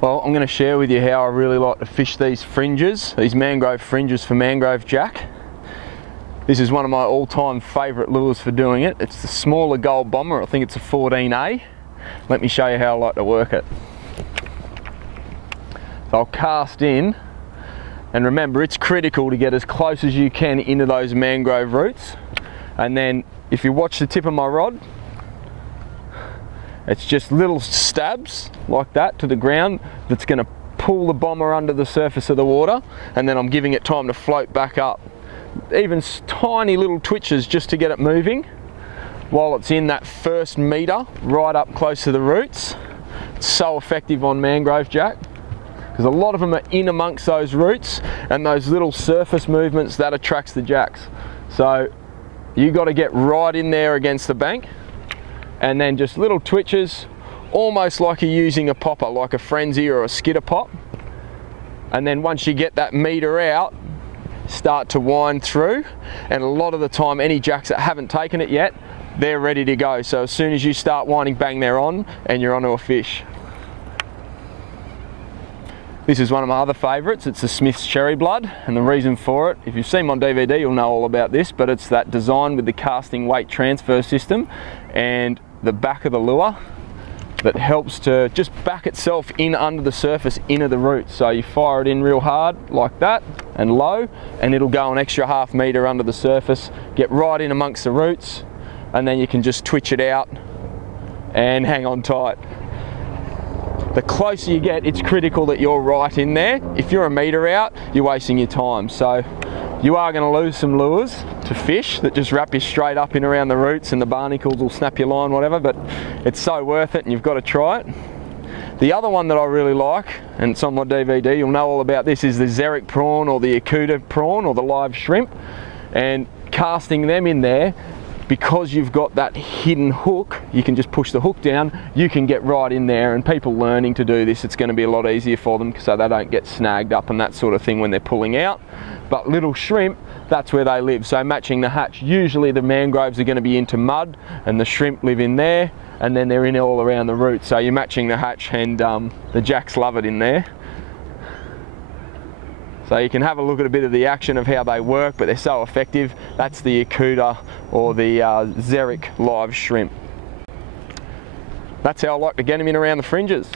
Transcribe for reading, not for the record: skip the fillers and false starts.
Well, I'm going to share with you how I really like to fish these fringes, these mangrove fringes for mangrove jack. This is one of my all-time favourite lures for doing it. It's the smaller gold bomber, I think it's a 14A. Let me show you how I like to work it. So I'll cast in, and remember it's critical to get as close as you can into those mangrove roots. And then if you watch the tip of my rod, it's just little stabs like that to the ground that's going to pull the bomber under the surface of the water, and then I'm giving it time to float back up. Even tiny little twitches just to get it moving while it's in that first metre right up close to the roots. It's so effective on mangrove jack because a lot of them are in amongst those roots, and those little surface movements, that attracts the jacks. So you got to get right in there against the bank, and then just little twitches, almost like you're using a popper, like a frenzy or a skitter pop. And then once you get that metre out, start to wind through, and a lot of the time any jacks that haven't taken it yet, they're ready to go. So as soon as you start winding, bang, they're on and you're onto a fish. This is one of my other favourites. It's the Smith's Cherry Blood, and the reason for it, if you've seen my DVD you'll know all about this, but it's that design with the casting weight transfer system and the back of the lure that helps to just back itself in under the surface into the roots. So you fire it in real hard like that and low, and it'll go an extra half metre under the surface, get right in amongst the roots, and then you can just twitch it out and hang on tight. The closer you get, it's critical that you're right in there. If you're a metre out, you're wasting your time. So you are going to lose some lures to fish that just wrap you straight up in around the roots, and the barnacles will snap your line, whatever, but it's so worth it and you've got to try it. The other one that I really like, and it's on my DVD, you'll know all about this, is the Xeric prawn or the Akuta prawn or the live shrimp. And casting them in there, because you've got that hidden hook, you can just push the hook down, you can get right in there, and people learning to do this, it's going to be a lot easier for them so they don't get snagged up and that sort of thing when they're pulling out. But little shrimp, that's where they live. So matching the hatch, usually the mangroves are going to be into mud and the shrimp live in there, and then they're in all around the roots. So you're matching the hatch, and the jacks love it in there. So you can have a look at a bit of the action of how they work, but they're so effective. That's the Akuta or the Xeric live shrimp. That's how I like to get them in around the fringes.